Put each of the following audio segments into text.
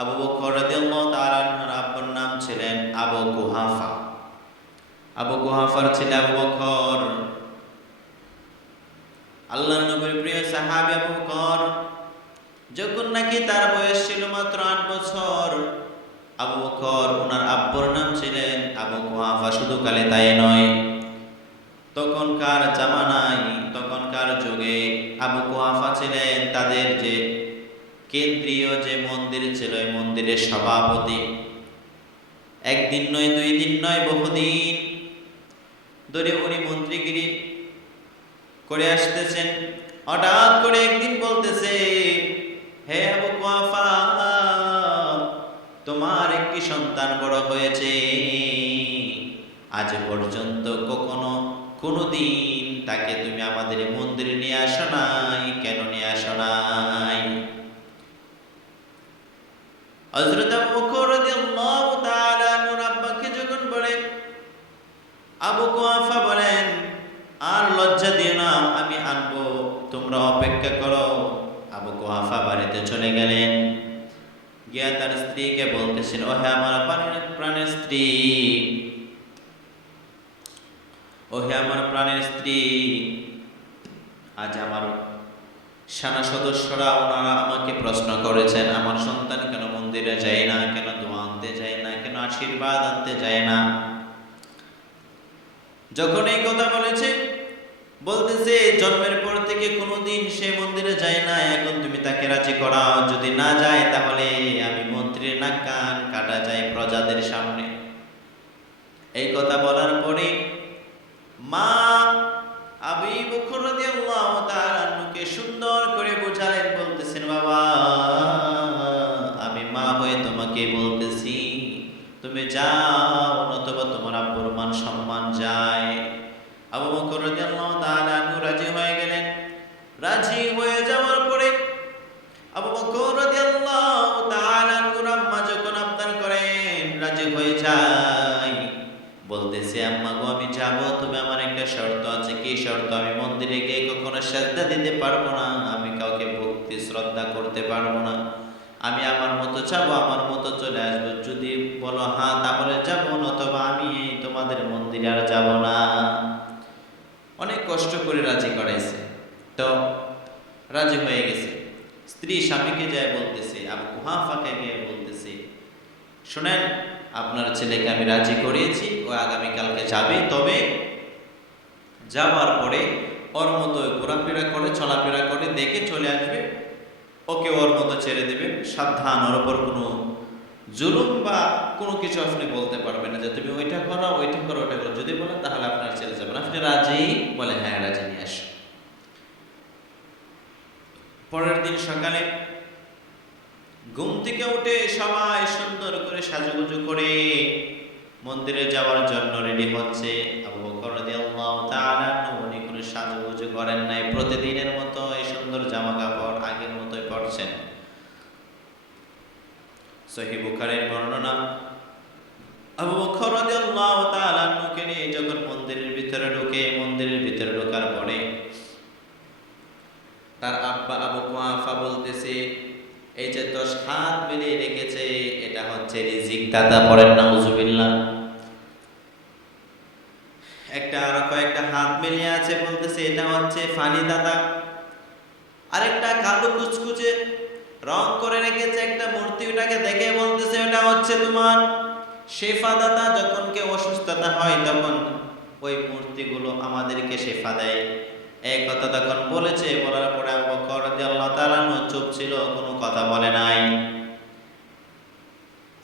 আবু বকর রাদিয়াল্লাহু তাআলা আনহুর আব্বুর নাম ছিলেন আবু কুহাফা। আবু কুহাফার ছেলে আবু বকর। আল্লাহর নবীর প্রিয় সাহাবী আবু বকর যখন নাকি তার বয়স ছিল মাত্র ৮ বছর, আবু বকর ওনার আব্বুর নাম ছিলেন আবু কুহাফা। শুধু কালে তাই নয়, তখনকার জামানায়, তখনকার যুগে আবু কুহাফা ছিলেন তাদের যে কেন্দ্রীয় যে মন্দির ছিল, এই মন্দিরের সভাপতি। একদিন নয়, ২ দিন নয়, বহুদিন ধরে উনি মন্ত্রীগিরি করে আসতেছেন। হঠাৎ করে একদিন বলতেছে, হে আবু কুহাফা, তোমার একটি সন্তান বড় হয়েছে, আজ পর্যন্ত কখনো কোনোদিন তাকে তুমি আমাদের মন্দিরে নিয়ে আসো নাই, কেন নিয়ে আসো নাই? হযরত আবু বকর রাদিয়াল্লাহু তাআলা আনহুর আব্বাকে যখন বলে, আবু কুহাফা বলেন, আর লজ্জা দিও না, আমি আনবো, তোমরা অপেক্ষা করো। আবু কুহাফা বাড়িতে চলে গেলেন, গিয়া তার স্ত্রীকে বলতেছেন, ও হে আমার প্রাণের স্ত্রী, ও হে আমার প্রাণের স্ত্রী, আজ আমার সেনা সদস্যরা ওনারা আমাকে প্রশ্ন করেছেন, আমার সন্তান কেন মন্দিরে যায় না, কেন দোয়া আনতে যায় না, কেন আশীর্বাদ আনতে যায় না। যখন এই কথা বলেছে, বলতেছে জন্মের পর থেকে কোনোদিন সে মন্দিরে যায় না, এখন তুমি তাকে রাজি করাও, যদি না যায় তাহলে আমি মন্ত্রীর নাক কান কাটা যায় প্রজাদের সামনে। এই কথা বলার পরে মা আবু বকর রাদিয়াল্লাহু তাআলা আনহুকে সুন্দর করে বোঝালেন, বলতেছেন, বাবা, আমি মা হয়ে তোমাকে বলতেছি, তুমি যাও, নতুবা তোমার আব্বুর মান সম্মান যায়। আবু বকর রাদিয়াল্লাহু তাআলা আনহু রাজি হয়ে গেলেন। রাজি হয়ে যাওয়ার পরে আবু বকর রাদিয়াল্লাহু তাআলা আনহুর আম্মা যখন আবদার করেন, রাজি হয়ে যায়, বলতেছে, আম্মা গো, আমি যাব, তবে আমার একটা শর্ত আছে। কি শর্ত? আমি মন্দিরে গিয়ে কখনো সিজদা দিতে পারবো না, আমি কাউকে ভক্তি শ্রদ্ধা করতে পারবো না, আমি আমার মতো যাবো, আমার মতো চলে আসবো। যদি বলো হ্যাঁ, তাহলে যাবো, নতুবা আমি তোমাদের মন্দিরে আর যাব না। অনেক কষ্ট করে রাজি করাইছে, তো রাজি হয়ে গেছে। স্ত্রী স্বামীকে যায় বলতেছে, আবু কুহাফাকে গিয়ে বলতেছে, শুনেন, আপনার ছেলেকে আমি রাজি করিয়েছি, ও আগামীকালকে যাবে, তবে যাওয়ার পরে ওর মতো ঘোরাফেরা করে, চলাফেরা করে, দেখে চলে আসবে, ওকে ওর মতো ছেড়ে দেবে, সাবধান, ওর ওপর কোনো জুলুম বা কোনো কিছু আপনি বলতে পারবেন না, যে তুমি ওইটা করো, ওইটা করো, ওইটা করো। যদি বলেন তাহলে আপনার ছেলে যাবেন। আপনি রাজি? বলে হ্যাঁ, রাজি, নিয়ে আসো। পরের দিন সকালে ঘুম থেকে উঠে সবাই সুন্দর করে সাজুগুজু করে মন্দিরে যাওয়ার জন্য রেডি হচ্ছে। আবু বকর রাদিয়াল্লাহু তাআলা উনি কোনো সাজুগুজু করেন নাই, প্রতিদিনের মতো এই সুন্দর জামা কাপড় আগের মতোই পরছেন। সহিহ বুখারীর বর্ণনা, আবু বকর রাদিয়াল্লাহু তাআলা কে নিয়ে যখন মন্দিরের ভিতরে ঢোকে, মন্দিরের ভিতরে ঢোকার পরে তার আব্বা আবু কুহাফা বলতেছে, এই যে 10 হাত মিলিয়ে রেখেছে, এটা হচ্ছে রিজিক দাতা। পড়েন নাউজুবিল্লাহ। একটা আর কয়েকটা হাত মিলিয়ে আছে, বলতেছে এটা হচ্ছে ফানি দাতা। আরেকটা কালো কুচকুচে রং করে রেখেছে একটা মূর্তি, ওটাকে দেখে বলতেছে এটা হচ্ছে তোমার শেফা দাতা। যখন কেউ অসুস্থতা হয় তখন ওই মূর্তিগুলো আমাদেরকে শেফা দেয়। এই কথা তখন বলেছে, বলার পরে আবু বকর রাদিয়াল্লাহু তাআলা চুপ ছিল, কোনো কথা বলে নাই।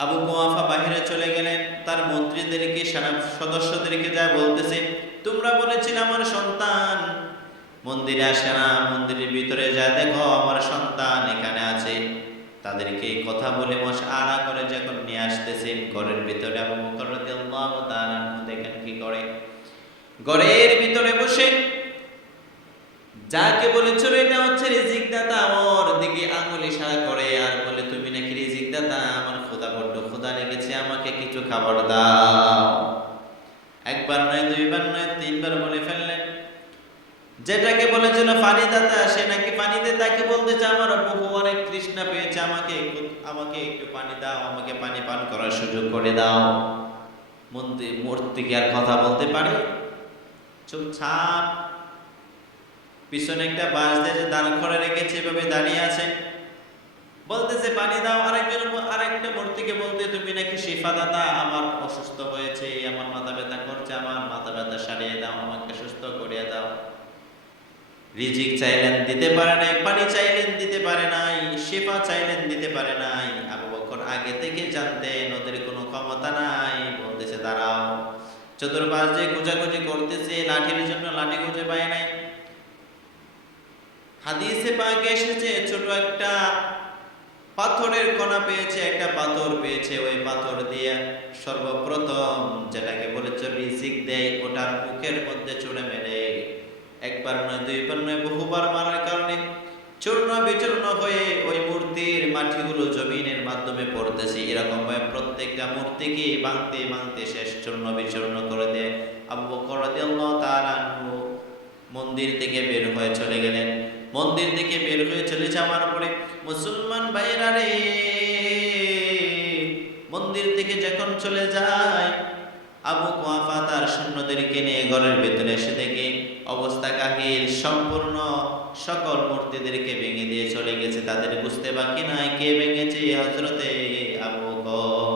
আবু কুহাফা বাহিরে চলে গেলেন, তার মন্ত্রীদেরকে, সেনা সদস্যদেরকে যা বলতেছে, তোমরা বলেছিলে আমার সন্তান মন্দিরে আসে না, মন্দিরের ভিতরে যা দেখো আমার সন্তান এখানে আছে। তাদেরকে কথা বলে মশআরা করে যখন নিয়ে আসতেছেন ঘরের ভিতরে, আবু বকর রাদিয়াল্লাহু তাআলা দেখেন কি করে, ঘরের ভিতরে বসে যাকে বলেছিল এটা হচ্ছে রিজিক দাতা, ওর দিকে আঙুল ইশারা করে আর বলে, তুমি নাকি রিজিক দাতা, আমার খোদা বড্ড ক্ষুধা লেগেছে, আমাকে কিছু খাবার দাও। একবার নয়, দুইবার নয়, তিনবার বলে ফেললেন। যেটাকে বলেছিল পানিদাতা, সে নাকি পানিতে তাকে বলতেছে আমার বহু অনেক তৃষ্ণা পেয়েছে, আমাকে আমাকে একটু পানি দাও, আমাকে পানি পান করার সুযোগ করে দাও। মূর্তি কি আর কথা বলতে পারে? চুপচাপ পিছনে একটা বাঁশ দিয়ে যে দাঁড় করে রেখেছে, এভাবে দাঁড়িয়ে আছে, বলতেছে পানি দাও। আরেকটা মূর্তিকে বলতে, তুমি নাকি শিফা দাতা, আমার অসুস্থ হয়েছে, আমার মাথা ব্যথা করছে, আমার মাথা ব্যথা সারিয়ে দাও, আমাকে সুস্থ করিয়ে দাও। রিজিক চাইলেন দিতে পারে নাই, পানি চাইলেন দিতে পারে নাই, শিফা চাইলেন দিতে পারে নাই। আবু বকর আগে থেকে জানতেন ওদের কোনো ক্ষমতা নাই। বলতেছে দাঁড়াও। চতুর্পাশ যে খোঁজাখুঁজি করতেছে, লাঠির জন্য লাঠি খুঁজে পায় নাই। হাদিসে পাকে এসেছে ছোট একটা পাথরের কণা পেয়েছে, একটা পাথর পেয়েছে। ওই পাথর দিয়ে সর্বপ্রথম যেটাকে বলেছে রিজিক দেয়, ওটার মুখের মধ্যে ছুঁড়ে মেরে একবার নয় দুইবার নয় বহুবার মারার কারণে চূর্ণ বিচূর্ণ হয়ে ওই মূর্তির মাটিগুলো জমিনের মাধ্যমে পড়তেছে। এরকম ভাবে প্রত্যেকটা মূর্তিকে ভাঙতে ভাঙতে শেষ চূর্ণ বিচূর্ণ করে দেয়। আবু বকর রাদিয়াল্লাহু তাআলা আনহু মন্দির থেকে বের হয়ে চলে গেলেন। মন্দির থেকে বের হয়ে চলে যাওয়ার পরে মুসলমান ভাইরা রে, মন্দির থেকে যখন চলে যায়, আবু কুয়াফা তার সৈন্যদেরকে নিয়ে ঘরের ভেতরে এসে দেখে অবস্থা কাহিল, সম্পূর্ণ সকল মূর্তিদেরকে ভেঙে দিয়ে চলে গেছে। তাদের বুঝতে বাকি নাই কে ভেঙেছে, হযরতে আবু বকর।